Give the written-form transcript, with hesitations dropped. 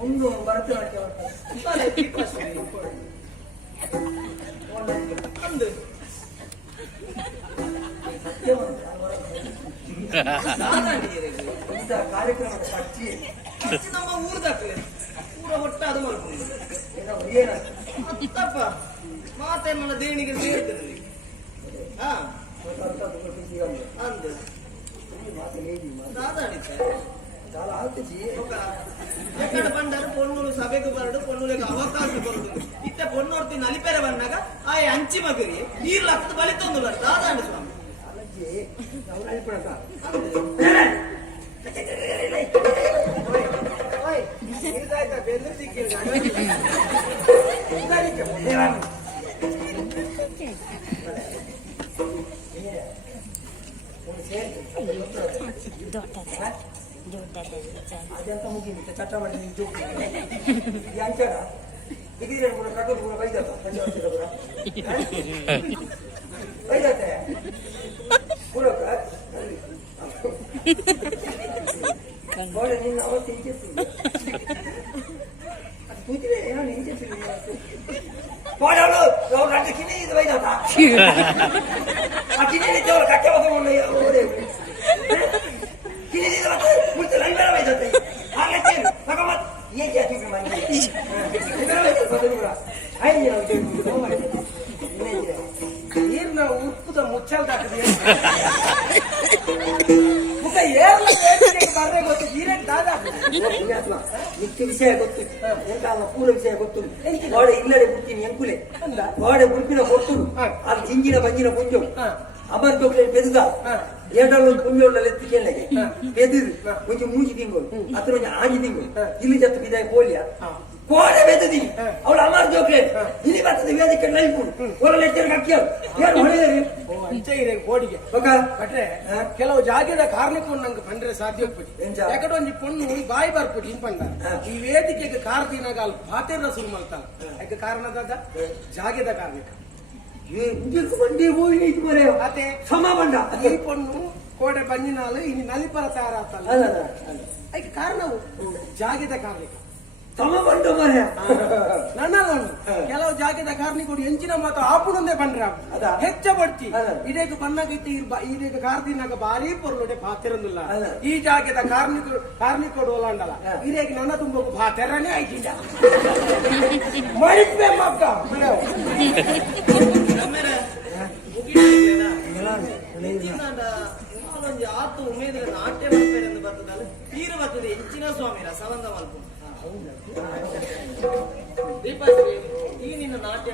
ಮುಂದೆ ಭರತನಾಟ್ಯ ಕಾರ್ಯಕ್ರಮದ ಸಾಕ್ಷಿ ನಮ್ಮ ಊರದಾಗ್ತದೆ ಊರ ಒಟ್ಟ ಅದು ಮಾಡ್ಕೊಂಡು ಏನಪ್ಪ ಮಾತೆ ನನ್ನ ದೇಣಿಗೆ ಸೇರ್ತದೆ ಅಂದು చాలా ఆల్తీ ఎక్కడ పండారు పొన్నూరు సభకు బరడు పొన్నూరుకి అవకాశం కొరడు ఇట్ట పొన్నూర్తి నలిపేర పడినాక ఆ అంచి మగిరి నీరు లక్ష బలితోంది దాదాండి స్వామి అదంతా ముగింది చట్టబడి అంచాడా డిగ్రీ కూడా కట్టలు కూడా బయట బయట కూడా నిన్న అవస్థ ఏం చెప్పింది అది కూతురే ఏం చెప్పింది వాడెవడు ఎవరు అంటే కింద ఇది బయట ఆ కింద ఎవరు కట్టవసం ఉన్నాయి ನೀರ್ನ ಉಪ್ಪುದ ಮುಚ್ಚಲ್ ಬರ್ರೆ ಗೊತ್ತು ಈರೇನ್ ದಾದಾ ನಿತ್ಯ ವಿಷಯ ಗೊತ್ತು ಎಂತ ಪೂರ ವಿಷಯ ಗೊತ್ತು ಗೋಡೆ ಇಲ್ಲಡೆ ಬುಡ್ತೀನಿ ಎಂಕುಲೆ ಗೋಡೆ ಬುಡ್ಪಿನ ಕೊಟ್ಟುಡು ಅದು ಜಿಂಜಿನ ಬಂಜಿನ ಪುಂಜು ಅಮರ್ ಜೋಗ್ಲೆ ಬೆದುಗ ఏడాళ్ళు పుణ్యోళ్ళు ఎత్తికెళ్ళకి బెదిరి కొంచెం మూసి తింగోలు అతను కొంచెం ఆగి తింగోలు ఇల్లు చెత్త బిదాయి పోలియా కోడే బెదిది ಅವಳು ಅಮರ್ ಜೋಗ್ಲೆ ಇಲ್ಲಿ ಬರ್ತದೆ ವೇದಿಕೆ ನೈಪುಡು ಒಳ್ಳೆ ಎಚ್ಚರ ಕಕ್ಕಿಯರು ಏನು ಹೊಡೆಯರಿ ಅಂಚೆ ಇರೆ ಗೋಡಿಗೆ ಬಟ್ರೆ ಕೆಲವು ಜಾಗದ ಕಾರ್ಮಿಕರು ನಂಗೆ ಬಂದ್ರೆ ಸಾಧ್ಯ ಹೋಗ್ಬಿಟ್ಟು ಯಾಕಡೆ ಒಂದು ಪೊಣ್ಣು ಬಾಯಿ ಬರ್ಬಿಟ್ಟು ಹಿಂಪಂಡ ಈ ವೇದಿಕೆಗೆ ಕಾರ್ದಿನಾಗ ಅಲ್ಲಿ ಪಾತೆರ ಶುರು ಮಾಡ್ತಾನೆ ಯಾಕೆ ಕಾರಣದಾದ ಜಾಗದ ಕಾರ್ಮಿಕ ఈ పొన్ను కోడే పంజినాలు ఇన్ని నలిపర తయారవుతాను అయితే కారణం జాగ్రత్త కార్మిక ಕೆಲವು ಜಾಗದ ಕಾರ್ಮಿಕರು ಎಂಚಿನ ಮಾತು ಆಪುಣಂದೇ ಬಂದ್ರೆ ಹೆಚ್ಚ ಬಡ್ತಿ ಇದೇಗ ಬಣ್ಣಗೈತೆ ಇದೀಗ ಕಾರ್ದಿನಾಗ ಭಾರಿ ಪೊರ್ಲೊಡೆ ಬಾತಿರಂದಿಲ್ಲ ಈ ಜಾಗದ ಕಾರ್ಮಿಕರು ಒಳಂಡಲ್ಲ ಇದೇಗ ನನ್ನ ತುಂಬ ಬಾತೆರನೇ ಆಯ್ತಿಲ್ಲ ಮಾಡಿದ್ದೆ ಮಕ್ಕ ಆತು ಉಮೇದ್ರ ನಾಟ್ಯ ಮಾಡ್ತಾರೆ ಎಂದು ಬರ್ತದಲ್ಲ ತೀರ ಬರ್ತದೆ ಹೆಚ್ಚಿನ ಸ್ವಾಮಿ ರಸವಂದ ಮಲ್ಪ ದೀಪಾಶ್ರೀ ಈ ನಿನ್ನ ನಾಟ್ಯ